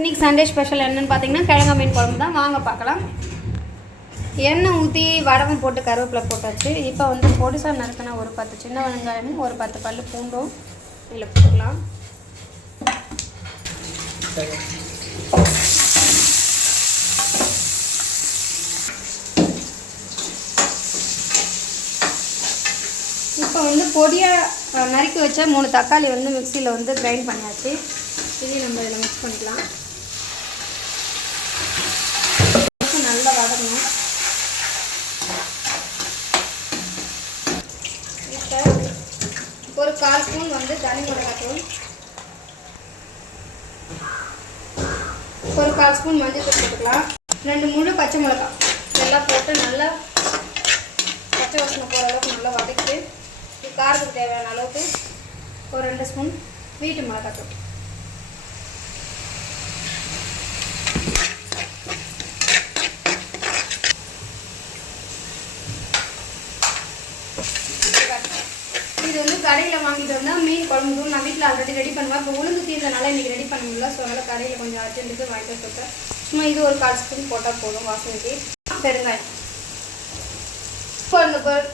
இன்றைக்கி Sunday special என்னன்னு பார்த்தீங்கன்னா கிழங்க மீன் குழம்பு தான். வாங்க பார்க்கலாம். எண்ணெய் ஊற்றி வடகம் போட்டு கருவேப்பிலை போட்டாச்சு. இப்போ வந்து பொடிசா நறுக்கினா ஒரு பத்து சின்ன வெங்காயமும் ஒரு பத்து பல்லு பூண்டும் இதில் போட்டுக்கலாம். இப்போ வந்து பொடியாக நறுக்கி வச்ச மூணு தக்காளி வந்து மிக்சியில் வந்து கிரைண்ட் பண்ணியாச்சு. இதையும் நம்ம இதில் மிக்ஸ் பண்ணிக்கலாம் நல்லா வதங்கணும் இப்போ ஒரு கால் ஸ்பூன் வந்து தனி மிளகாத்தூள். ஒரு கால் ஸ்பூன் மஞ்சள் தூள் போட்டுக்கலாம். ரெண்டு முழு பச்சை மிளகா இதெல்லாம் போட்டு நல்லா பச்சை வாசனை போகிற அளவுக்கு நல்லா வதக்கிட்டு காரத்துக்கு தேவையான அளவுக்கு ஒரு ரெண்டு ஸ்பூன் வீட்டு மிளகாத்தூள். இது வந்து கடையில் வாங்கிட்டு வந்தால் மீன் குழம்பு நான் வீட்டில் ஆல்ரெடி ரெடி பண்ணுவேன். இப்போ உளுந்து தீர்ந்தனால இன்றைக்கி ரெடி பண்ண முடியல ஸோ அதனால் கடையில் கொஞ்சம் அர்ஜென்ட்டுக்கு வாங்கிட்டு கொடுத்தேன். சும்மா இது ஒரு கால் ஸ்பூன் போட்டால் போதும் வாசனைக்கு பெருங்காயம். இப்போ பொரு-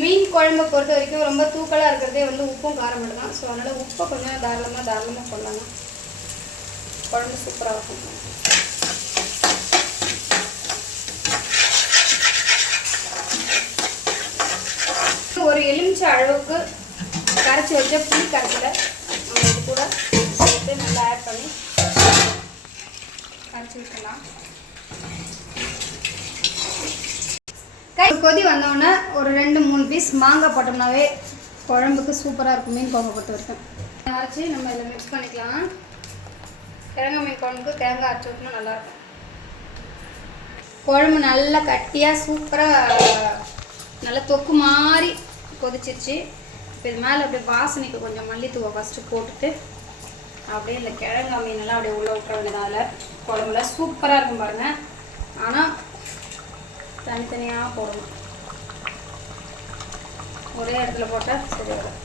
மீன் குழம்பை பொறுத்த வரைக்கும் ரொம்ப தூக்கலாக இருக்கிறதே வந்து உப்பும் காரம் மட்டும் தான் ஸோ அதனால் உப்பை கொஞ்சம் தாராளமாக தாராளமாக கொள்ளலாம் குழம்பு சூப்பராக இருக்கும். பிடிச்ச அளவுக்கு கரைச்சி வச்ச புளி கரைச்சலை நம்ம இது கூட சேர்த்து நல்லா ஆட் பண்ணி கரைச்சி விட்டுலாம் கை கொதி வந்தோடனே ஒரு ரெண்டு மூணு பீஸ் மாங்காய் போட்டோம்னாவே குழம்புக்கு சூப்பராக இருக்கும். மீன் குழம்பு பொறுத்த வரைக்கும். அரைச்சி நம்ம இதில் மிக்ஸ் பண்ணிக்கலாம். கிழங்கு மீன் குழம்புக்கு தேங்காய் அரைச்சி ஊற்றினா நல்லாயிருக்கும் குழம்பு நல்லா கட்டியாக சூப்பராக நல்லா தொக்கு மாதிரி கொதிச்சிருச்சு. இப்போ இது மேலே அப்படியே வாசனைக்கு கொஞ்சம் மல்லித்தூவை ஃபஸ்ட்டு போட்டுட்டு அப்படியே இந்த கிழங்கா மீனெல்லாம் அப்படியே உள்ளே விட்டுற வேண்டியதால குழம்புல சூப்பராக இருக்கும் பாருங்கள் ஆனால் தனித்தனியாக போடணும். ஒரே இடத்துல போட்டால் சரி வரும்.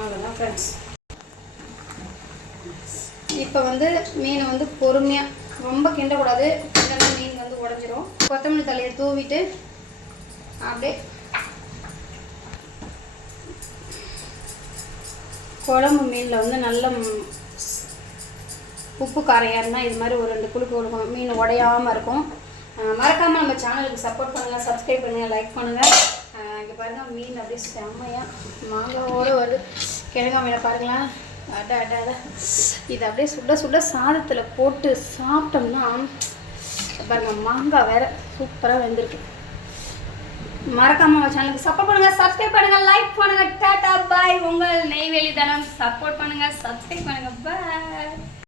அவ்வளோதான் ஃப்ரெண்ட்ஸ் இப்போ வந்து மீனை வந்து பொறுமையாக ரொம்ப கிண்டக்கூடாது. இல்லைன்னா மீன் வந்து உடஞ்சிரும். கொத்தமல்லி தலையை தூவிட்டு அப்படியே குழம்பு மீனில் வந்து நல்ல உப்பு காரையாக இருந்தால் இது மாதிரி ஒரு ரெண்டு குழுக்கு கொடுக்கும் மீன் உடையாமல் இருக்கும். மறக்காமல் நம்ம சேனலுக்கு சப்போர்ட் பண்ணுங்கள் சப்ஸ்கிரைப் பண்ணுங்கள் லைக் பண்ணுங்கள் இங்கே பாருங்கள் மீன் அப்படியே செம்மையாக மாங்காவோடு வருது. கிழங்கா மீனை பாருங்களேன். அடா அட இதை இது அப்படியே சுட சுட சாதத்தில் போட்டு சாப்பிட்டோம்னா பாருங்க மாங்காய் வேற சூப்பராக வெந்திருக்கு. மறக்காம சேனலுக்கு சப்போர்ட் பண்ணுங்க சப்ஸ்கிரைப் பண்ணுங்க லைக் பண்ணுங்க. டாடா பாய். உங்கள் நெய்வேலி தனம். சப்போர்ட் பண்ணுங்க சப்ஸ்கிரைப் பண்ணுங்க. பாய்